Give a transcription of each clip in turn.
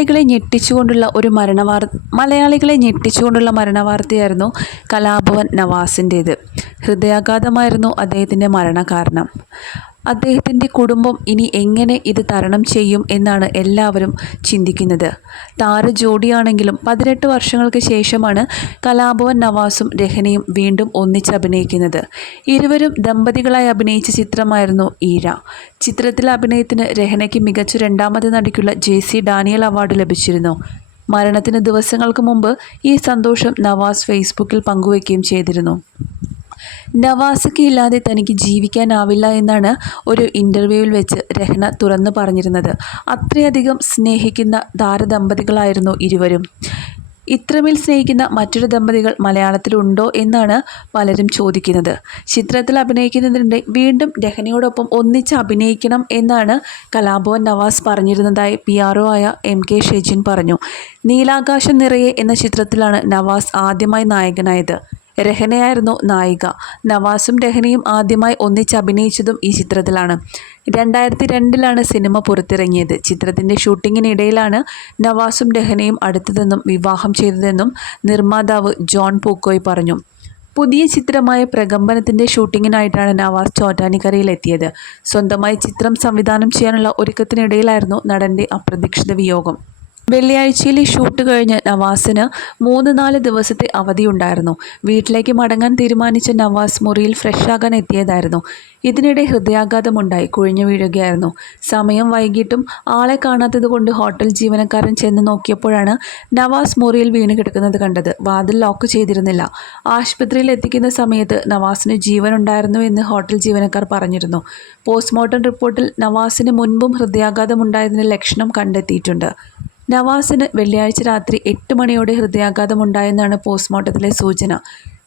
മലയാളികളെ ഞെട്ടിച്ചുകൊണ്ടുള്ള ഒരു മരണവാർ മലയാളികളെ ഞെട്ടിച്ചുകൊണ്ടുള്ള മരണവാർത്തയായിരുന്നു കലാഭവൻ നവാസിന്റേത്. ഹൃദയാഘാതമായിരുന്നു അദ്ദേഹത്തിന്റെ മരണകാരണം. അദ്ദേഹത്തിന്റെ കുടുംബം ഇനി എങ്ങനെ ഇത് തരണം ചെയ്യും എന്നാണ് എല്ലാവരും ചിന്തിക്കുന്നത്. താര ജോഡിയാണെങ്കിലും പതിനെട്ട് വർഷങ്ങൾക്ക് ശേഷമാണ് കലാഭവൻ നവാസും രഹനയും വീണ്ടും ഒന്നിച്ച് അഭിനയിക്കുന്നത്. ഇരുവരും ദമ്പതികളായി അഭിനയിച്ച ചിത്രമായിരുന്നു ഈര. ചിത്രത്തിലെ അഭിനയത്തിന് രഹനയ്ക്ക് മികച്ച രണ്ടാമത് നടിക്കുള്ള ജെ സി ഡാനിയൽ അവാർഡ് ലഭിച്ചിരുന്നു. മരണത്തിന് ദിവസങ്ങൾക്ക് മുമ്പ് ഈ സന്തോഷം നവാസ് ഫേസ്ബുക്കിൽ പങ്കുവയ്ക്കുകയും ചെയ്തിരുന്നു. നവാസക്ക് ഇല്ലാതെ തനിക്ക് ജീവിക്കാനാവില്ല എന്നാണ് ഒരു ഇന്റർവ്യൂവിൽ വെച്ച് രഹ്ന തുറന്നു പറഞ്ഞിരുന്നത്. അത്രയധികം സ്നേഹിക്കുന്ന താരദമ്പതികളായിരുന്നു ഇരുവരും. ഇത്രമേൽ സ്നേഹിക്കുന്ന മറ്റൊരു ദമ്പതികൾ മലയാളത്തിലുണ്ടോ എന്നാണ് പലരും ചോദിക്കുന്നത്. ചിത്രത്തിൽ അഭിനയിക്കുന്നതിനിടെ വീണ്ടും രഹനയോടൊപ്പം ഒന്നിച്ച് അഭിനയിക്കണം എന്നാണ് കലാഭവൻ നവാസ് പറഞ്ഞിരുന്നതായി പി ആർ ആയ എം കെ ഷെജിൻ പറഞ്ഞു. നീലാകാശം നിറയെ എന്ന ചിത്രത്തിലാണ് നവാസ് ആദ്യമായി നായകനായത്. രഹനയായിരുന്നു നായിക. നവാസും രഹനയും ആദ്യമായി ഒന്നിച്ച് അഭിനയിച്ചതും ഈ ചിത്രത്തിലാണ്. രണ്ടായിരത്തി രണ്ടിലാണ് സിനിമ പുറത്തിറങ്ങിയത്. ചിത്രത്തിന്റെ ഷൂട്ടിങ്ങിനിടയിലാണ് നവാസും രഹനയും അടുത്തതെന്നും വിവാഹം ചെയ്തതെന്നും നിർമ്മാതാവ് ജോൺ പൂക്കോയ് പറഞ്ഞു. പുതിയ ചിത്രമായ പ്രകമ്പനത്തിന്റെ ഷൂട്ടിങ്ങിനായിട്ടാണ് നവാസ് ചോറ്റാനിക്കരയിലെത്തിയത്. സ്വന്തമായി ചിത്രം സംവിധാനം ചെയ്യാനുള്ള ഒരുക്കത്തിനിടയിലായിരുന്നു നടന്റെ അപ്രതീക്ഷിത വിയോഗം. വെള്ളിയാഴ്ചയിലെ ഷൂട്ട് കഴിഞ്ഞ് നവാസിന് മൂന്ന് നാല് ദിവസത്തെ അവധിയുണ്ടായിരുന്നു വീട്ടിലേക്ക് മടങ്ങാൻ തീരുമാനിച്ച നവാസ് മുറിയിൽ ഫ്രഷാകാൻ എത്തിയതായിരുന്നു. ഇതിനിടെ ഹൃദയാഘാതമുണ്ടായി കുഴിഞ്ഞു വീഴുകയായിരുന്നു. സമയം വൈകിട്ടും ആളെ കാണാത്തതുകൊണ്ട് ഹോട്ടൽ ജീവനക്കാരൻ ചെന്ന് നോക്കിയപ്പോഴാണ് നവാസ് മുറിയിൽ വീണ് കിടക്കുന്നത് കണ്ടത്. വാതിൽ ലോക്ക് ചെയ്തിരുന്നില്ല. ആശുപത്രിയിൽ എത്തിക്കുന്ന സമയത്ത് നവാസിന് ജീവനുണ്ടായിരുന്നു എന്ന് ഹോട്ടൽ ജീവനക്കാർ പറഞ്ഞിരുന്നു. പോസ്റ്റ്മോർട്ടം റിപ്പോർട്ടിൽ നവാസിന് മുൻപും ഹൃദയാഘാതമുണ്ടായതിന് ലക്ഷണം കണ്ടെത്തിയിട്ടുണ്ട്. നവാസിന് വെള്ളിയാഴ്ച രാത്രി എട്ട് മണിയോടെ ഹൃദയാഘാതമുണ്ടായെന്നാണ് പോസ്റ്റ്മോർട്ടത്തിലെ സൂചന.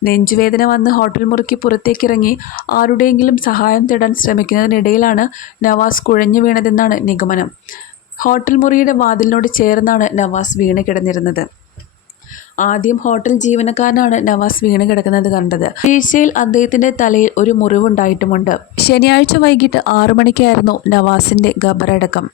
നെഞ്ചുവേദന വന്ന് ഹോട്ടൽ മുറിക്ക് പുറത്തേക്കിറങ്ങി ആരുടെയെങ്കിലും സഹായം തേടാൻ ശ്രമിക്കുന്നതിനിടയിലാണ് നവാസ് കുഴഞ്ഞു വീണതെന്നാണ് നിഗമനം. ഹോട്ടൽ മുറിയുടെ വാതിലിനോട് ചേർന്നാണ് നവാസ് വീണ് കിടന്നിരുന്നത്. ആദ്യം ഹോട്ടൽ ജീവനക്കാരനാണ് നവാസ് വീണ് കിടക്കുന്നത് കണ്ടത്. വീഴ്ചയിൽ അദ്ദേഹത്തിന്റെ തലയിൽ ഒരു മുറിവുണ്ടായിട്ടുമുണ്ട്. ശനിയാഴ്ച വൈകിട്ട് ആറു മണിക്കായിരുന്നു നവാസിന്റെ ഖബറടക്കം.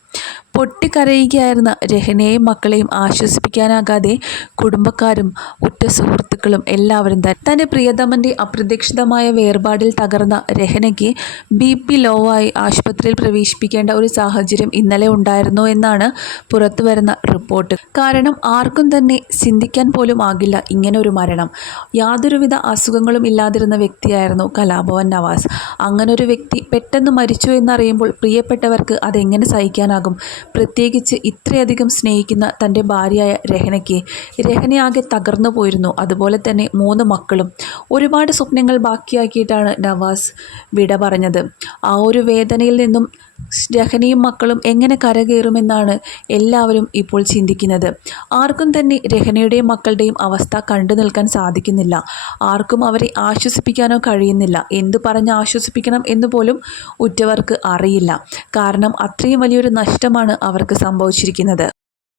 പൊട്ടിക്കരയുകയായിരുന്ന രഹനയെയും മക്കളെയും ആശ്വസിപ്പിക്കാനാകാതെ കുടുംബക്കാരും ഉറ്റ സുഹൃത്തുക്കളും എല്ലാവരും തന്നെ. തന്റെ പ്രിയതമന്റെ അപ്രതീക്ഷിതമായ വേർപാടിൽ തകർന്ന രഹനയ്ക്ക് ബി പി ആയി ആശുപത്രിയിൽ പ്രവേശിപ്പിക്കേണ്ട ഒരു സാഹചര്യം ഇന്നലെ ഉണ്ടായിരുന്നു എന്നാണ് പുറത്തു വരുന്ന റിപ്പോർട്ട്. കാരണം ആർക്കും തന്നെ ചിന്തിക്കാൻ പോലും ആകില്ല ഇങ്ങനെ ഒരു മരണം. യാതൊരുവിധ അസുഖങ്ങളും ഇല്ലാതിരുന്ന വ്യക്തിയായിരുന്നു കലാഭവൻ നവാസ്. അങ്ങനൊരു വ്യക്തി പെട്ടെന്ന് മരിച്ചു എന്നറിയുമ്പോൾ പ്രിയപ്പെട്ടവർക്ക് അതെങ്ങനെ സഹിക്കാനാകും? പ്രത്യേകിച്ച് ഇത്രയധികം സ്നേഹിക്കുന്ന തന്റെ ഭാര്യയായ രഹനയ്ക്ക് രഹനയാകെ തകർന്നു പോയിരുന്നു. അതുപോലെ തന്നെ മൂന്ന് മക്കളും. ഒരുപാട് സ്വപ്നങ്ങൾ ബാക്കിയാക്കിയിട്ടാണ് നവാസ് വിട പറഞ്ഞത്. ആ ഒരു വേദനയിൽ നിന്നും രഹനയും മക്കളും എങ്ങനെ കരകയറുമെന്നാണ് എല്ലാവരും ഇപ്പോൾ ചിന്തിക്കുന്നത്. ആർക്കും തന്നെ രഹനയുടെയും മക്കളുടെയും അവസ്ഥ കണ്ടു നിൽക്കാൻ സാധിക്കുന്നില്ല. ആർക്കും അവരെ ആശ്വസിപ്പിക്കാനോ കഴിയുന്നില്ല. എന്തു പറഞ്ഞ് ആശ്വസിപ്പിക്കണം എന്ന് പോലും ഉറ്റവർക്ക് അറിയില്ല. കാരണം അത്രയും വലിയൊരു നഷ്ടമാണ് അവർക്ക് സംഭവിച്ചിരിക്കുന്നത്.